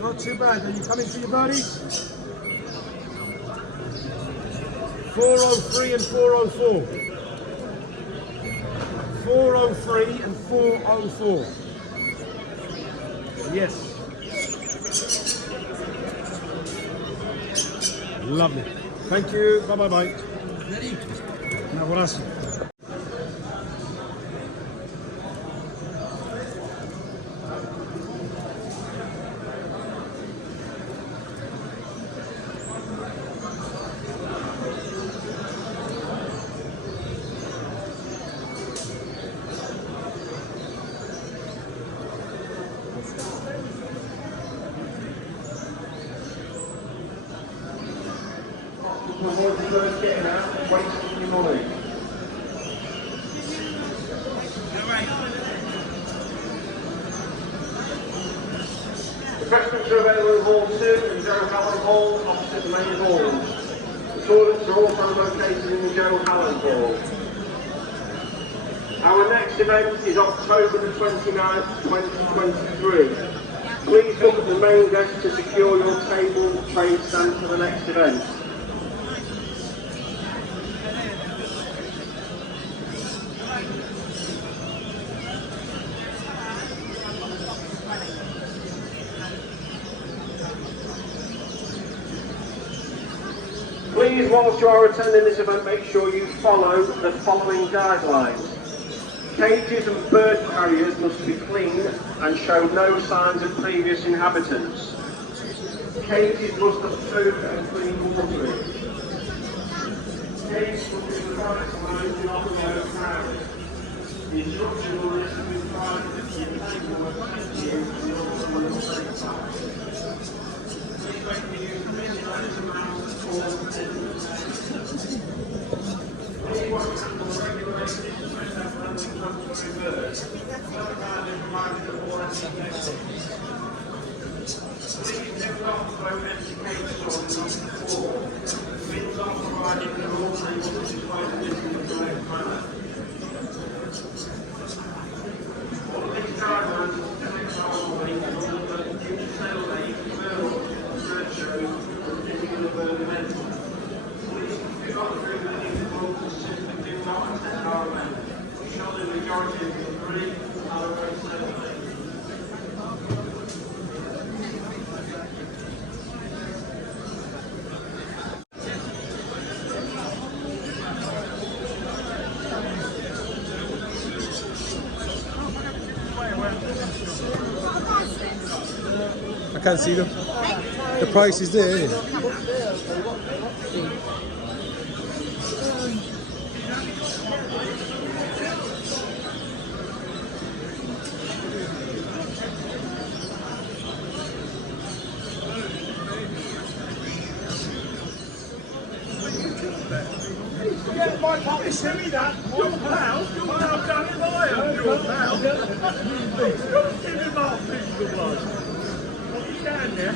Not too bad. Are you coming for your birdie? 403 and 404. 403 and 404. Yes. Lovely. Thank you. Bye bye bye. Un abrazo. Getting out, wasting your money. Refreshments are available in Hall 2 and Joe Hallam Hall opposite the main hall. The toilets are also located in the Joe Hallam Hall. Our next event is October the 29th, 2023. Please look at the main desk to secure your table trade stand for the next event. Please, whilst you are attending this event, make sure you follow the following guidelines. Cages and bird carriers must be clean and show no signs of previous inhabitants. Cages must have food and clean water in. Cages must be provided to those who not know crowd. The instruction will list to be provided to the table of safety and the other safe side. Please make the use of minimized amounts of form and anyone can handle regulations to set up landing comes to reverse. Another man is reminded of all anti-cages. Please do not vote anti-cages on the floor. Means are provided that all able to display the list in the correct manner. All of these guidelines are following in order that future sales aids, bird shows, and particular bird events. Please do not agree with any rules and simply do not attend our event. We shall do the majority of the three are very certainly. I can't see them. The price is there, isn't it? Yeah, my pop is silly that. Your pal done it liar. Your pal. Don't give him half the blood. What you down there?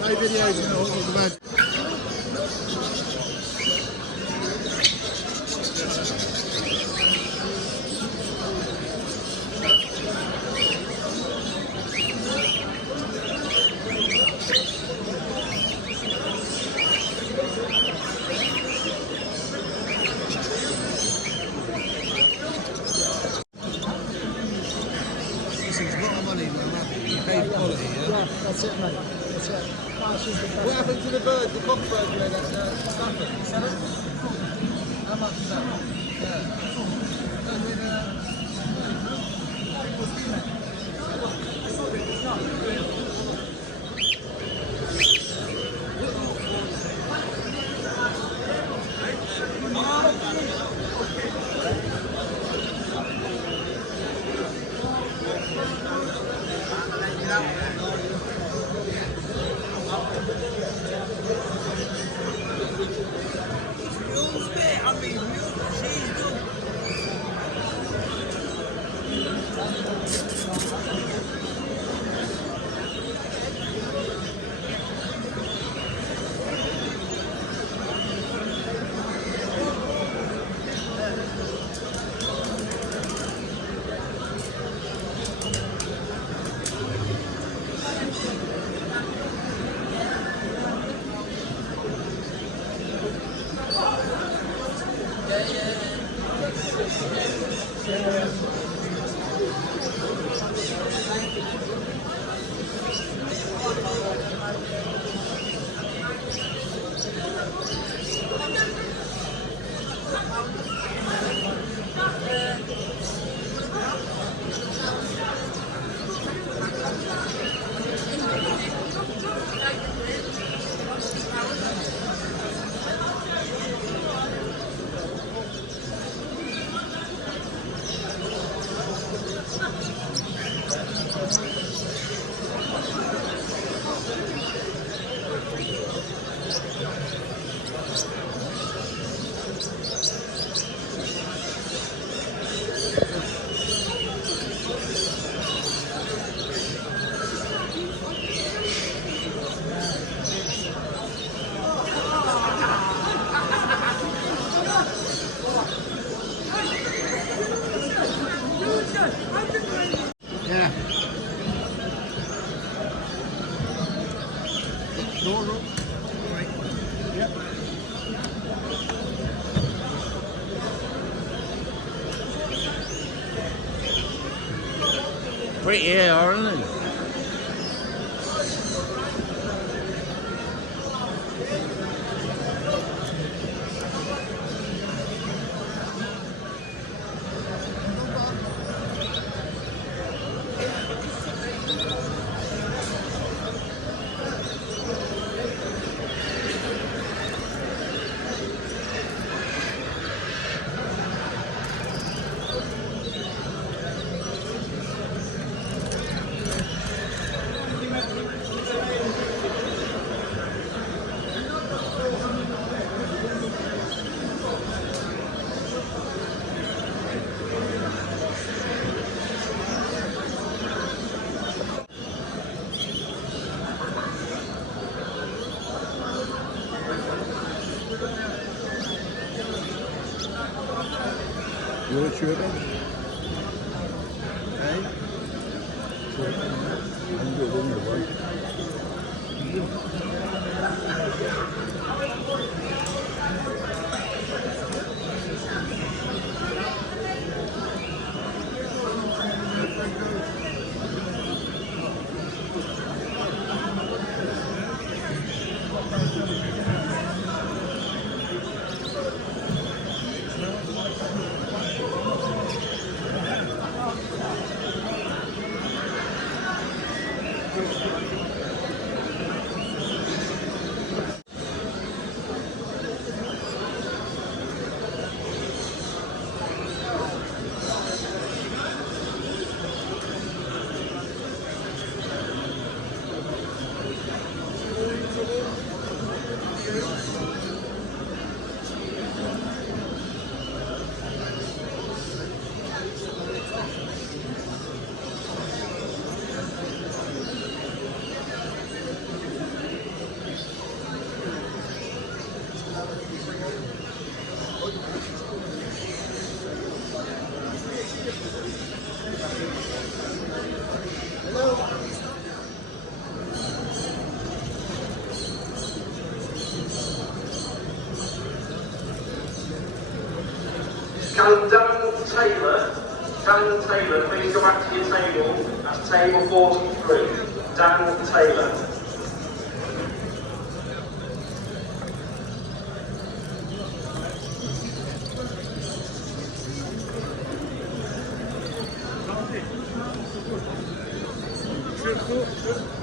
No videos, you know, of the man. It's a lot of money, man. You paid quality, yeah? Yeah, that's it, mate. That's it. What happened to the bird, the cockbird you had at Stafford? You sell it? How much is that? Yeah. Door. Yep. Pretty here, aren't they? You want to chew it then? Hey? I'm good, isn't it, boy? Dan Taylor, please go back to your table. That's table 43. Dan Taylor. Şu